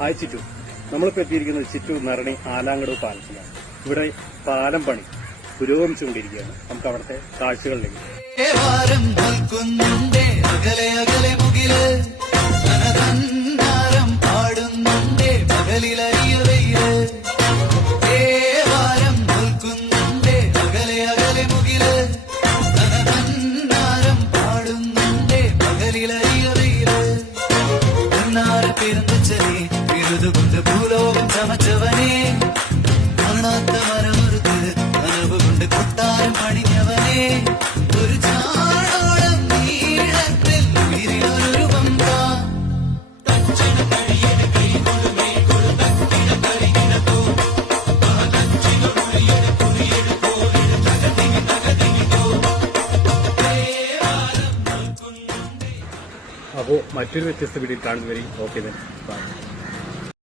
Hi Chittu നമ്മളിപ്പോൾ എത്തിയിരിക്കുന്നത് ചിറ്റു നരണി ആലാങ്കടവ് പാലത്തിലാണ്. ഇവിടെ പാലം പണി പുരോഗമിച്ചുകൊണ്ടിരിക്കുകയാണ്. നമുക്ക് അവിടുത്തെ കാഴ്ചകളിലേക്ക്. അകലെ എഴുതുകൊണ്ട് ഭൂലോകം ചമച്ചവനെ കാണാത്ത മരമറുത്ത് കനവ് കൊണ്ട് കൊട്ടാരം പണിഞ്ഞവനെ. ഒരു ഉയിരിലൊരു അപ്പോൾ മറ്റൊരു വ്യത്യസ്ത വീഡിയോ കാണുന്നവരെയും ഓക്കെ തന്നെ.